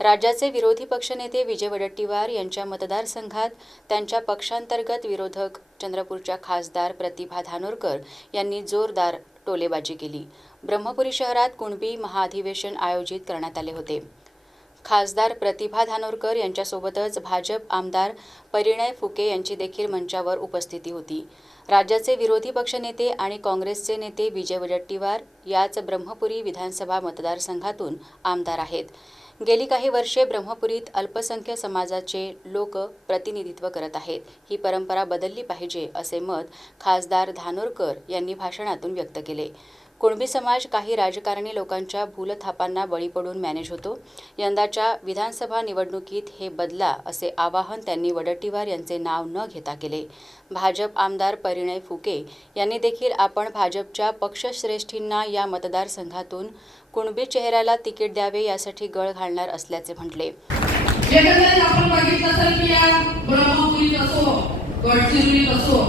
राज्याचे विरोधी पक्षनेते विजय वडट्टीवार यांच्या मतदारसंघात त्यांच्या पक्षांतर्गत विरोधक चंद्रपूरच्या खासदार प्रतिभा धानोरकर यांनी जोरदार टोलेबाजी केली. ब्रह्मपुरी शहरात कुणबी महाअधिवेशन आयोजित करण्यात आले होते. खासदार प्रतिभा धानोरकर यांच्यासोबतच भाजप आमदार परिणय फुके यांची देखील मंचावर उपस्थिती होती. राज्याचे विरोधी पक्षनेते आणि काँग्रेसचे नेते विजय वडट्टीवार याच ब्रह्मपुरी विधानसभा मतदारसंघातून आमदार आहेत. गेली काही वर्षे ब्रह्मपुरीत अल्पसंख्य समाजाचे लोक प्रतिनिधित्व करत आहेत. ही परंपरा बदलली पाहिजे असे मत खासदार धानोरकर यांनी भाषणातून व्यक्त केले. कुणबी समाज काही राजकारणी लोकांच्या भूलथापांना बळी पडून मॅनेज होतो. यंदाच्या विधानसभा निवडणुकीत हे बदला असे आवाहन त्यांनी वडट्टीवार यांचे नाव न घेता केले. भाजप आमदार परिणय फुके यांनी देखील आपण भाजपच्या पक्षश्रेष्ठींना या मतदारसंघातून कुणबी चेहऱ्याला तिकीट द्यावे यासाठी गळ घालणार असल्याचे म्हटले. आपण बघितलं की या असो असो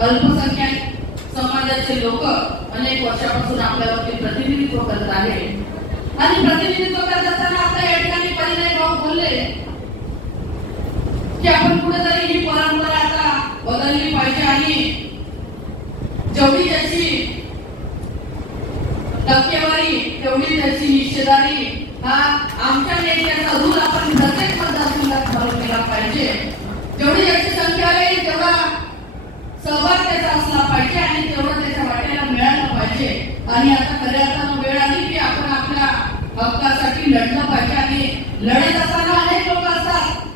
अल्पसंख्याक समाजाचे लोक अनेक वर्षापासून आपल्यावरती प्रतिनिधित्व करत आहे आणि प्रतिनिधित्व करत असताना आपल्या या ठिकाणी परिणय भाऊ बोलले की आपण कुठेतरी ही परंपरा आता बदलली पाहिजे आणि जेवढी त्याची टक्केवारी तेवढी त्याची हिस्सेदारी हा आमच्या नेत्याचा रूल आपण प्रत्येक मतदारसंघात फॉलो केला पाहिजे जेवढी याची संख्या आहे तेवढा सहभाग त्याचा असला पाहिजे आणि तेवढं त्याच्या वाटेला मिळालं पाहिजे आणि आता खऱ्या अर्थानं वेळ आली की आपण आपल्या हक्कासाठी लढलं पाहिजे आणि लढत असताना अनेक लोक असतात.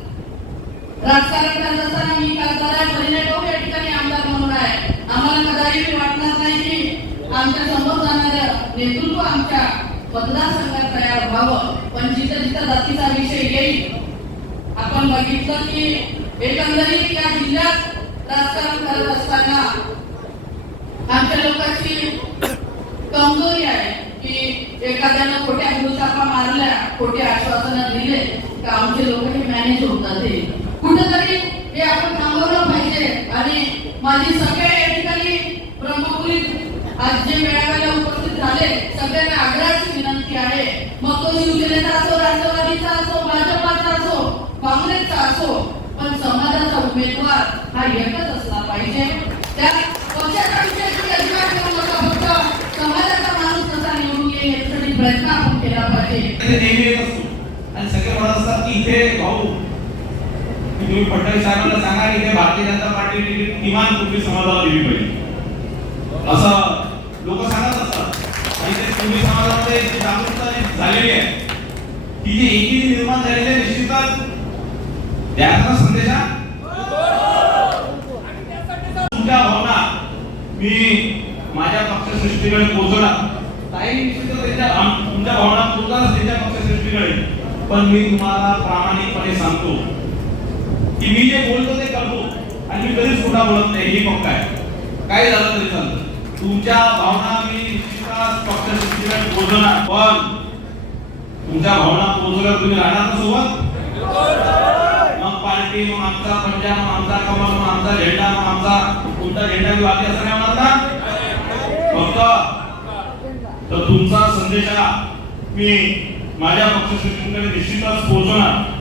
राजकारण करत असताना मी खासदार आहे परिणय या ठिकाणी आमदार म्हणून आहे. आम्हाला कदाचित वाटणार नाही की आमच्यासमोर जाणारं नेतृत्व आमच्या मतदारसंघात तयार व्हावं. पण जिथं जिथं जातीचा विषय येईल आपण बघितलं की एकंदरीत या जिल्ह्यात राजकारण करत असताना आमच्या लोकांची कमजोरी आहे की एखाद्यानं खोट्या भूलथापा मारल्या खोटे आश्वासनं दिले तर आमचे लोक हे मॅनेज होतात ते कुठेतरी हे आपण थांबवलं पाहिजे. आणि माझी सगळ्या या ठिकाणी ब्रह्मपुरीत आज जे मेळाव्याला उपस्थित झाले. सगळ्यांना आग्रहाची विनंती आहे. मग तो शिवसेनेचा असो राष्ट्रवादीचा असो भाजपाचा असो काँग्रेसचा असो पण समाजाचा उमेदवार हा एकच असला पाहिजे. त्या पक्षाचा विषय तुम्ही अजिबात करू नका फक्त समाजाचा माणूस कसा निवडून येईल याच्यासाठी प्रयत्न आपण केला पाहिजे ते नेहमी येत असतो. आणि सगळे म्हणत असतात की इथे भाऊ. तुम्ही फडणवीस साहेबांना सांगा इथे भारतीय जनता पार्टी किमान कुणबी समाजाला दिली पाहिजे. असं लोक सांगत असतात. आणि ते समाजामध्ये जागरूकता झालेली आहे ती जी एकी निर्माण झालेली आहे निश्चितच तुमच्या भावना मी माझ्या पक्षसृष्टीकडे पोहोचवणार. काही निश्चितच तुमच्या भावना पोहोचणारच त्यांच्या पक्षसृष्टीकडे पण मी तुम्हाला प्रामाणिकपणे सांगतो की मी जे बोलतो ते करतो आणि मी कधीच खोटा बोलत नाही. हे पक्का आहे. काय झालं तरी चालतं. तुमच्या भावना मी निश्चितच पक्षसृष्टीकडे पोहोचवणार पण तुमच्या भावना पोहोचल्यावर तुम्ही राहणार ना सोबत? मग पार्टी मग आमचा पंजाब मग आमचा कमल मग आमचा झेंडा मग आमचा कोणता झेंडा घेऊ आम्ही असं नाही म्हणत ना फक्त तर तुमचा संदेश हा मी माझ्या पक्षश्रेष्ठींकडे निश्चितच पोहोचवणार.